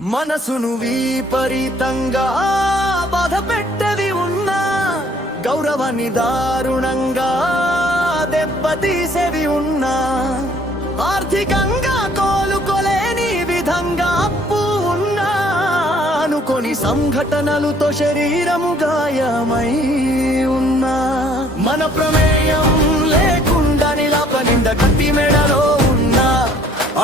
మనసును విపరీతంగా బాధ పెట్టది ఉన్నా, గౌరవాన్ని దారుణంగా దెబ్బతీసేవి ఉన్నా, ఆర్థికంగా కోలుకోలేని విధంగా అప్పు ఉన్నా, అనుకోని సంఘటనలతో శరీరము గాయమై ఉన్నా, మన ప్రమేయం లేకుండా నిలపనింద కత్తి మెడలో ఉన్నా,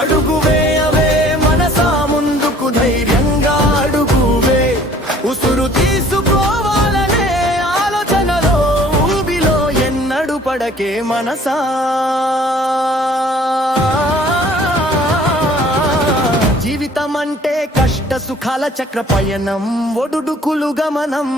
అడుగు వేయవే మనసా ముందుకు ధైర్యంగా అడుగువే, ఉసురు తీసుకోవాలనే ఆలోచనలో ఊబిలో ఎన్నడు పడకే మనసా. జీవితం అంటే కష్ట సుఖాల చక్ర పయనం, ఒడుడుకులు గమనం,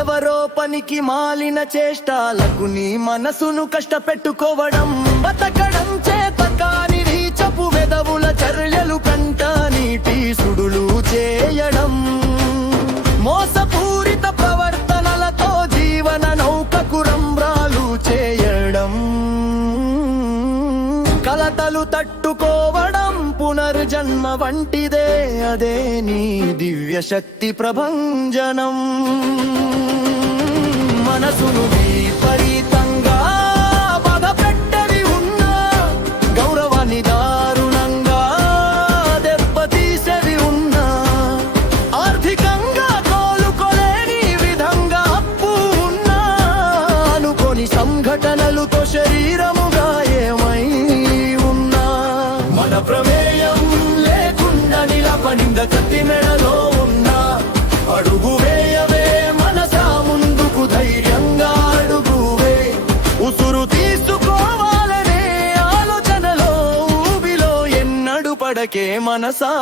ఎవరో పనికి మాలిన చేష్టాలకు నీ మనసును కష్టపెట్టుకోవడం, బతకడం చేత కానిది చపు వెదవుల చర్యలు కంట నీటి సుడులు చేయడం, మోసపూరిత ప్రవర్తనలతో జీవన నౌకకు రంధ్రాలు చేయడం, కలతలు తట్టుకోవడం పునర్జన్మ వంటిదే, అదే నీ దివ్య శక్తి ప్రభంజనం. మనసును విపరీతంగా బాధ పెట్టవి ఉన్నా, గౌరవాన్ని దారుణంగా దెబ్బతీసేవి ఉన్నా, ఆర్థికంగా కోలుకోలేని విధంగా అప్పు ఉన్నా, అనుకోని సంఘటనలతో శరీరము గాయమై ఉన్నా, మన ప్రమేయం లేకుండా నిలబడింద కత్తి మెడలో ఉన్నా, అడుగు వేయవే మనసా ముందుకు ధైర్యంగా అడుగువే, ఉసురు తీసుకోవాలనే ఆలోచనలో ఊబిలో ఎన్నడు పడకే మనసా.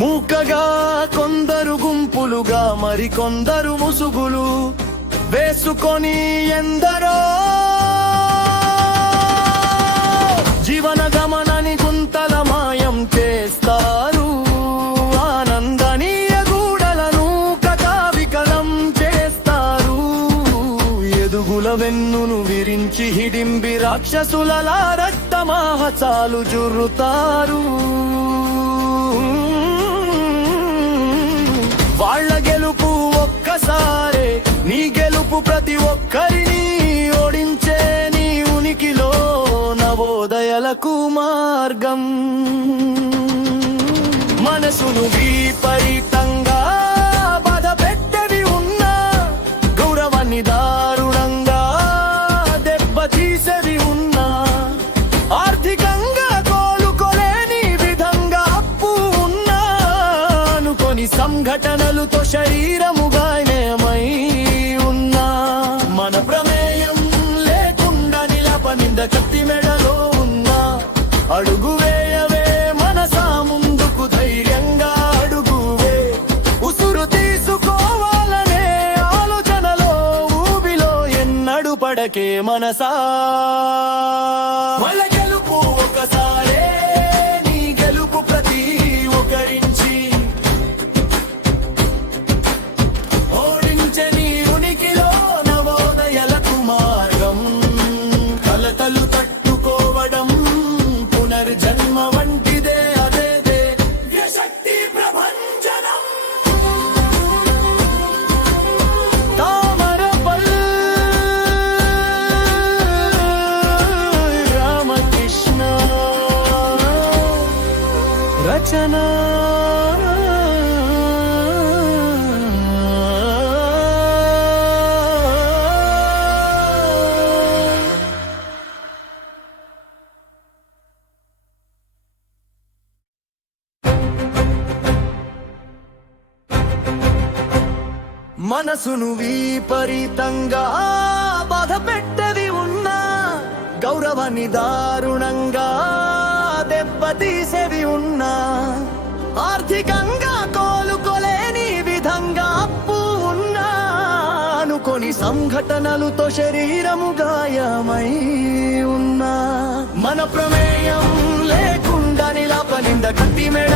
మూకగా కొందరు గుంపులుగా మరికొందరు ముసుగులు వేసుకొని ఎందరో జీవన గమనాన్ని గుంతల మాయం చేస్తారు, ఆనందాన్ని ఎగూడలను కథావికలం చేస్తారు, ఎదుగుల వెన్నును విరించి హిడింబి రాక్షసులలా రక్తమాహసాలు జుర్రుతారు, వాళ్ళ గెలుపు ఒక్కసారే, నీ గెలుపు ప్రతి ఒక్కరిని ఓడించే, నీ ఉనికిలో నవోదయలకు మార్గం. మనసును విపరీతంగా బాధ పెట్టవి ఉన్నా, గౌరవాన్ని దారుణంగా దెబ్బతీసేవి ఉన్నా, ఆర్థికంగా కోలుకోలేని విధంగా అప్పు ఉన్నా, అనుకోని సంఘటనలతో శరీరము గాయమై ఉన్నా, మన ప్రమేయం లేకుండా నిలపనింద కత్తి మెడలో ఉన్నా, అడుగు వేయవే మనసా ముందుకు ధైర్యంగా అడుగువే, ఉసురు తీసుకోవాలనే ఆలోచనలో ఊబిలో ఎన్నడు పడకే మనసా. వాళ్ళ గెలుపు ఒకసారే, నీ గెలుపు ప్రతి ఒక్కరించి ఓడించే, నీ ఉనికిలో నవోదయలకు మార్గం, కలతలు తట్టుకోవడం పునర్జన్మ వంటిదే, అదేదే శక్తి ప్రభంజనం. తామరపల్లి రామకృష్ణ రచన. మనసును విపరీతంగా బాధ పెట్టది ఉన్నా, గౌరవాన్ని దారుణంగా దెబ్బతీసేవి ఉన్నా, ఆర్థికంగా కోలుకోలేని విధంగా అప్పు ఉన్నా, కొన్ని సంఘటనలతో శరీరము గాయమై ఉన్నా మన ప్రమేయం లేకుండా నిలాపనింద కత్తి మెడ